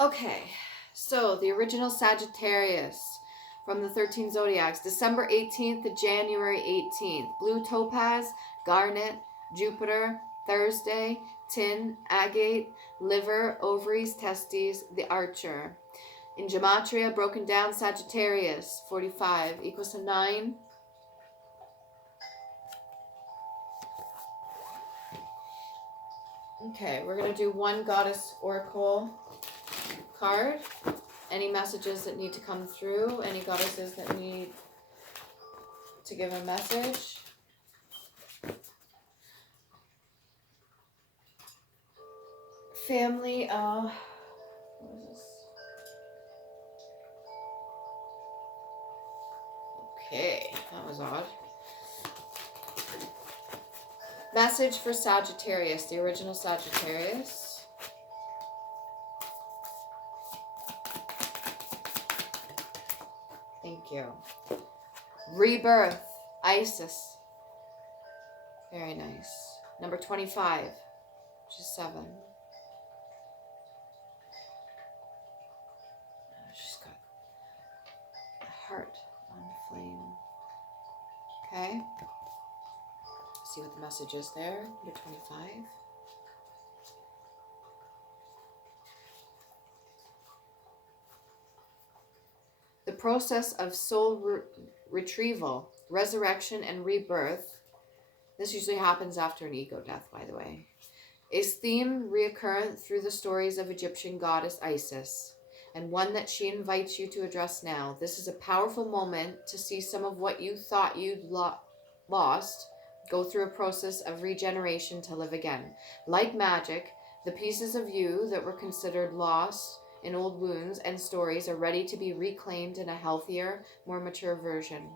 Okay, so the original Sagittarius from the 13 zodiacs, December 18th to January 18th. Blue topaz, garnet, Jupiter, Thursday, tin, agate, liver, ovaries, testes, the archer. In gematria, broken down, Sagittarius, 45, equals to 9. Okay, we're going to do one goddess oracle card. Any messages that need to come through, any goddesses that need to give a message. Family, what is this? Okay, that was odd. Message for Sagittarius, the original Sagittarius. Thank you. Rebirth, Isis. Very nice. Number 25, which is 7. She's got a heart on flame. Okay. See what the message is there. Number 25. The process of soul retrieval, resurrection, and rebirth, this usually happens after an ego death, by the way, is theme reoccurrent through the stories of Egyptian goddess Isis, and one that she invites you to address now. This is a powerful moment to see some of what you thought you'd lost go through a process of regeneration to live again. Like magic, the pieces of you that were considered lost in old wounds and stories are ready to be reclaimed in a healthier, more mature version.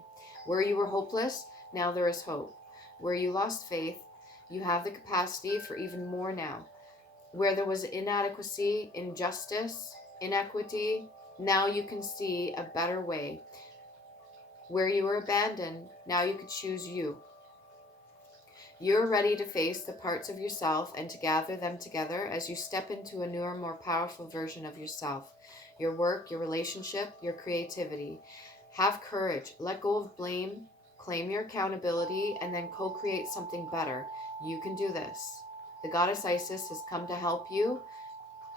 Where you were hopeless, now there is hope. Where you lost faith, you have the capacity for even more now. Where there was inadequacy, injustice, inequity, now you can see a better way. Where you were abandoned, now you could choose you. You're ready to face the parts of yourself and to gather them together as you step into a newer, more powerful version of yourself. Your work, your relationship, your creativity. Have courage. Let go of blame. Claim your accountability and then co-create something better. You can do this. The goddess Isis has come to help you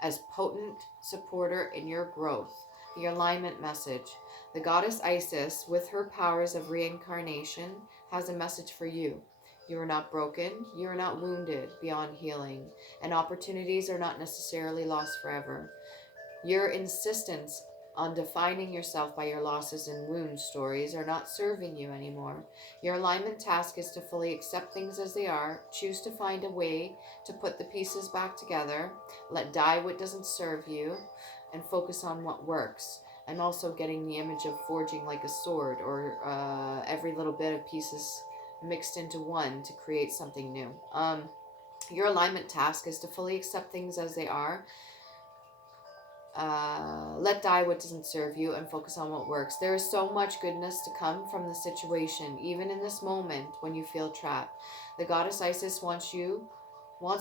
as potent supporter in your growth. The alignment message. The goddess Isis, with her powers of reincarnation, has a message for you. You are not broken, you are not wounded beyond healing, and opportunities are not necessarily lost forever. Your insistence on defining yourself by your losses and wound stories are not serving you anymore. Your alignment task is to fully accept things as they are, choose to find a way to put the pieces back together, let die what doesn't serve you, and focus on what works. I'm also getting the image of forging like a sword, or every little bit of pieces mixed into one to create something new. Your alignment task is to fully accept things as they are, let die what doesn't serve you, and focus on what works. There is so much goodness to come from the situation, even in this moment when you feel trapped. The goddess Isis wants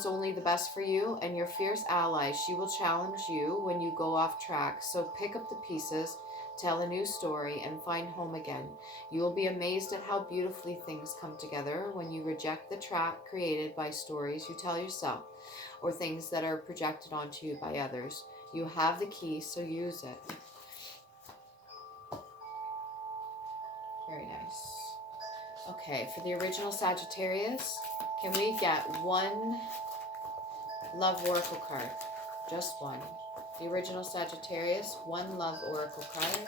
only the best for you and your fierce ally. She will challenge you when you go off track. So pick up the pieces, tell a new story, and find home again. You will be amazed at how beautifully things come together when you reject the trap created by stories you tell yourself or things that are projected onto you by others. You have the key, so use it. Very nice. Okay, for the original Sagittarius, can we get one love oracle card? Just one. The original Sagittarius, one love oracle card.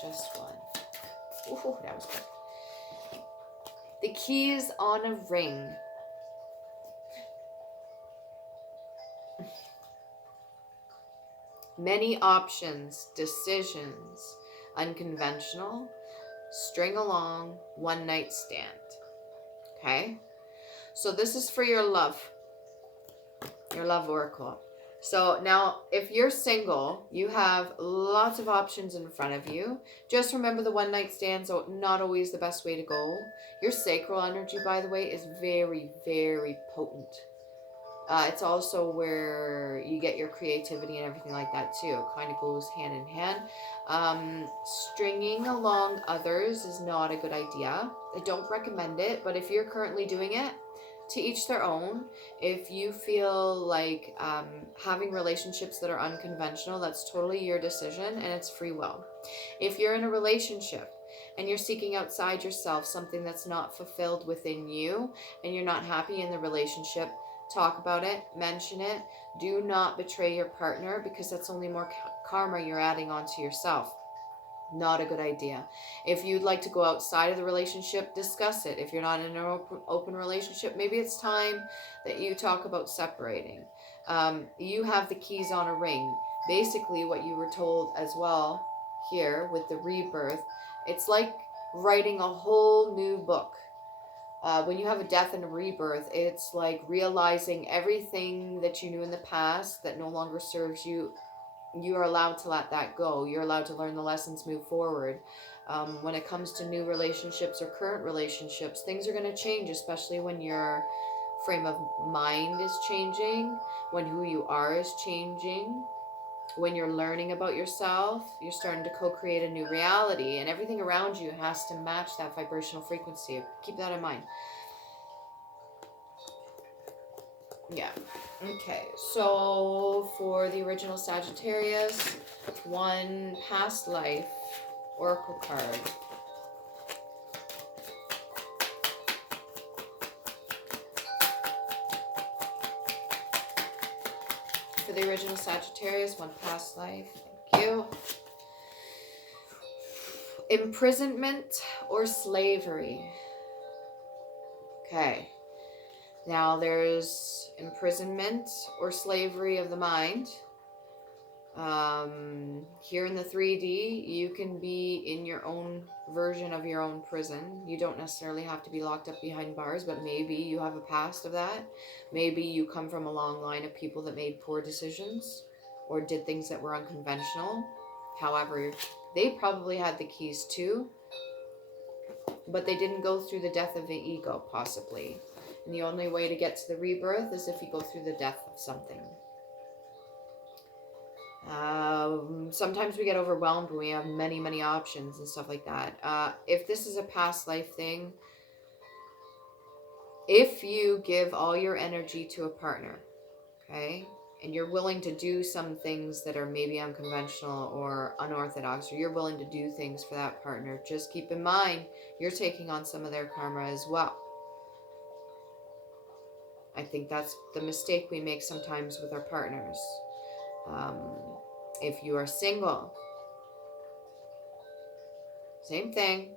Just one. Ooh, that was good. The keys on a ring. Many options, decisions, unconventional, string along, one night stand. Okay? So this is for your love oracle. So now, if you're single, you have lots of options in front of you. Just remember the one night stands are not always the best way to go. Your sacral energy, by the way, is very, very potent. It's also where you get your creativity and everything like that too. It kind of goes hand in hand. Stringing along others is not a good idea. I don't recommend it, but if you're currently doing it, to each their own. If you feel like having relationships that are unconventional, that's totally your decision and it's free will. If you're in a relationship and you're seeking outside yourself something that's not fulfilled within you and you're not happy in the relationship, talk about it, mention it. Do not betray your partner, because that's only more karma you're adding onto yourself. Not a good idea. If you'd like to go outside of the relationship, discuss it. If you're not in an open relationship, maybe it's time that you talk about separating. You have the keys on a ring. Basically, what you were told as well here with the rebirth, it's like writing a whole new book. When you have a death and a rebirth, it's like realizing everything that you knew in the past that no longer serves you. You are allowed to let that go. You're allowed to learn the lessons, move forward. When it comes to new relationships or current relationships, things are going to change, especially when your frame of mind is changing, when who you are is changing, when you're learning about yourself. You're starting to co-create a new reality, and everything around you has to match that vibrational frequency. Keep that in mind. Yeah. Okay, so for the original Sagittarius, one past life oracle card. For the original Sagittarius, one past life. Thank you. Imprisonment or slavery. Okay. Now there's imprisonment or slavery of the mind. Here in the 3D, you can be in your own version of your own prison. You don't necessarily have to be locked up behind bars, but maybe you have a past of that. Maybe you come from a long line of people that made poor decisions or did things that were unconventional. However, they probably had the keys too, but they didn't go through the death of the ego, possibly. And the only way to get to the rebirth is if you go through the death of something. Sometimes we get overwhelmed when we have many, many options and stuff like that. If this is a past life thing, if you give all your energy to a partner, okay, and you're willing to do some things that are maybe unconventional or unorthodox, or you're willing to do things for that partner, just keep in mind you're taking on some of their karma as well. I think that's the mistake we make sometimes with our partners. If you are single, same thing.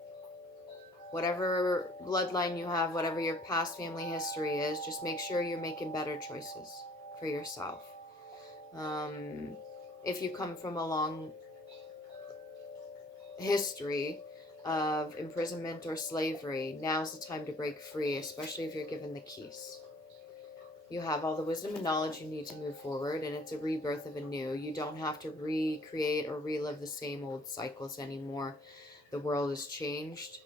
Whatever bloodline you have, whatever your past family history is, just make sure you're making better choices for yourself. If you come from a long history of imprisonment or slavery, now's the time to break free, especially if you're given the keys. You have all the wisdom and knowledge you need to move forward, and it's a rebirth of a new. You don't have to recreate or relive the same old cycles anymore. The world has changed.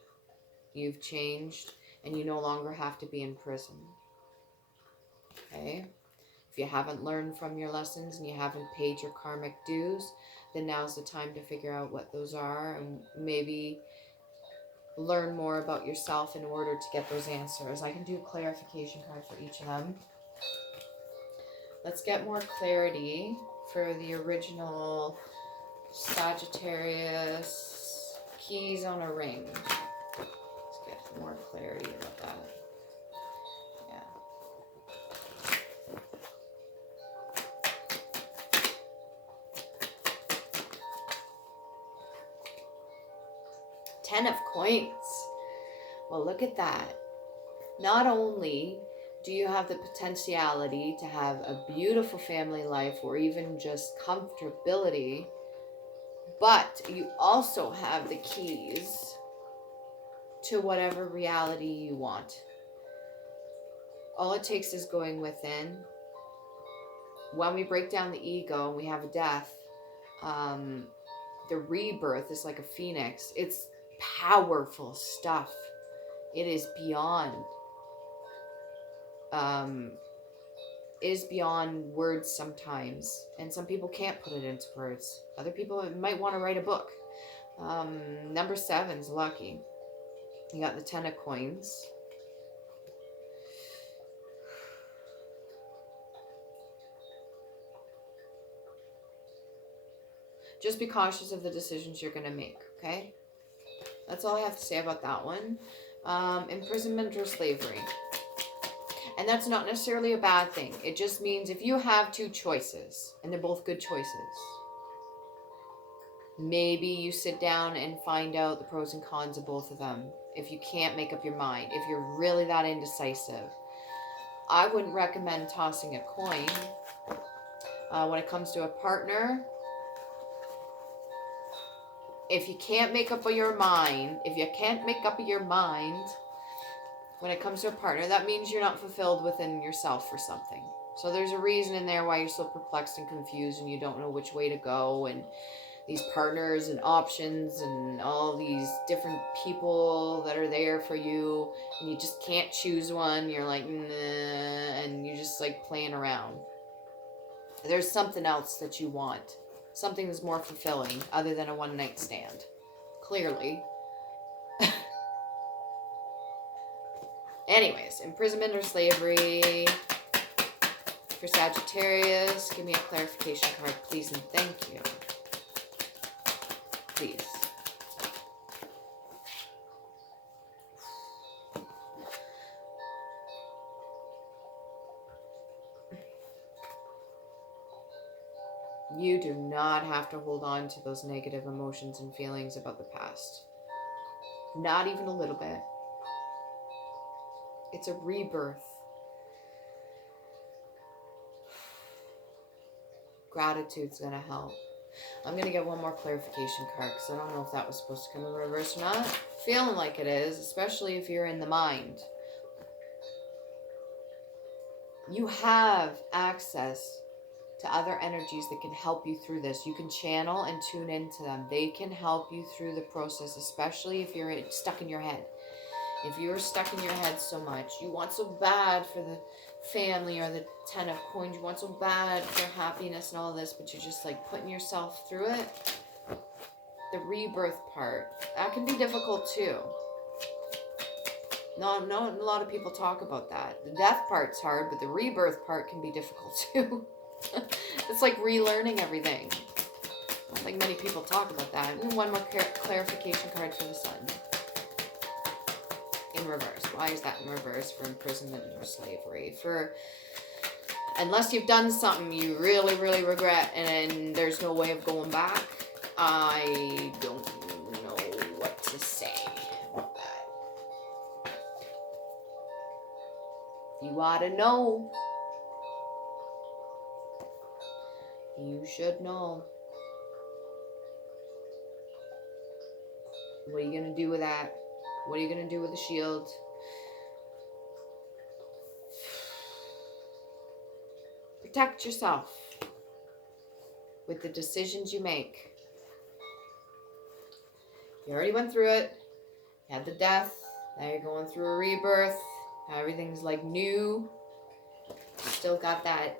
You've changed, and you no longer have to be in prison. Okay? If you haven't learned from your lessons and you haven't paid your karmic dues, then now's the time to figure out what those are and maybe learn more about yourself in order to get those answers. I can do a clarification card for each of them. Let's get more clarity for the original Sagittarius keys on a ring. Let's get more clarity about that. Yeah. 10 of coins. Well, look at that. Not only do you have the potentiality to have a beautiful family life or even just comfortability, but you also have the keys to whatever reality you want. All it takes is going within. When we break down the ego and we have a death, the rebirth is like a phoenix. It's powerful stuff. It is beyond is beyond words sometimes, and some people can't put it into words. Other people might want to write a book. Number 7's lucky. You got the 10 of coins. Just be cautious of the decisions you're going to make, okay? That's all I have to say about that one. Imprisonment or slavery. And that's not necessarily a bad thing. It just means if you have 2 choices, and they're both good choices, maybe you sit down and find out the pros and cons of both of them. If you can't make up your mind, if you're really that indecisive, I wouldn't recommend tossing a coin. When it comes to a partner, if you can't make up your mind, when it comes to a partner, that means you're not fulfilled within yourself for something. So there's a reason in there why you're so perplexed and confused and you don't know which way to go, and these partners and options and all these different people that are there for you, and you just can't choose one. You're like, nah, and you're just like playing around. There's something else that you want. Something that's more fulfilling other than a one-night stand. Clearly. Anyways, imprisonment or slavery. For Sagittarius, give me a clarification card, please and thank you. Please. You do not have to hold on to those negative emotions and feelings about the past. Not even a little bit. It's a rebirth. Gratitude's going to help. I'm going to get one more clarification card because I don't know if that was supposed to come in reverse or not. Feeling like it is, especially if you're in the mind. You have access to other energies that can help you through this. You can channel and tune into them. They can help you through the process, especially if you're stuck in your head. If you're stuck in your head so much, you want so bad for the family or the 10 of coins, you want so bad for happiness and all this, but you're just like putting yourself through it. The rebirth part, that can be difficult too. No, a lot of people talk about that. The death part's hard, but the rebirth part can be difficult too. It's like relearning everything. I don't think many people talk about that. And one more clarification card for the sun. In reverse. Why is that in reverse for imprisonment or slavery? For unless you've done something you really, really regret and there's no way of going back, I don't know what to say about that. You ought to know. You should know. What are you going to do with that? What are you going to do with the shield? Protect yourself with the decisions you make. You already went through it. You had the death. Now you're going through a rebirth. Everything's like new. Still got that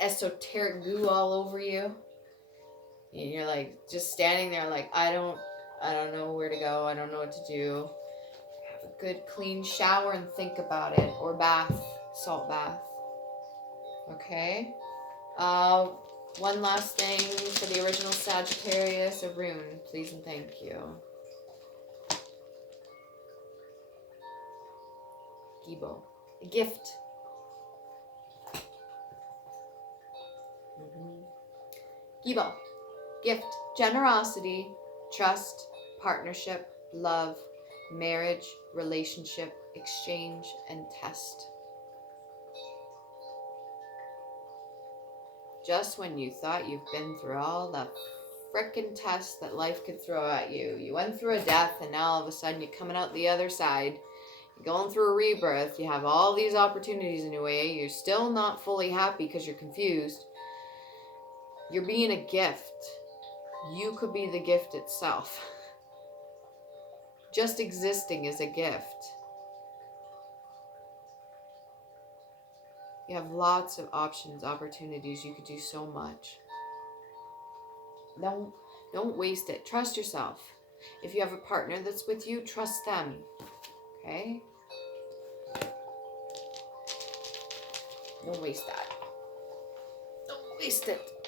esoteric goo all over you. And you're like just standing there like, I don't know where to go. I don't know what to do. Have a good clean shower and think about it. Or bath. Salt bath. Okay. One last thing for the original Sagittarius, a rune, please and thank you. Gibo. A gift. Gibo. Gift. Generosity, trust, partnership, love, marriage, relationship, exchange, and test. Just when you thought you've been through all the frickin' tests that life could throw at you. You went through a death and now all of a sudden you're coming out the other side. You're going through a rebirth. You have all these opportunities in a way. You're still not fully happy because you're confused. You're being a gift. You could be the gift itself. Just existing is a gift. You have lots of options, opportunities. You could do so much. Don't waste it. Trust yourself. If you have a partner that's with you, trust them. Okay? Don't waste that. Don't waste it.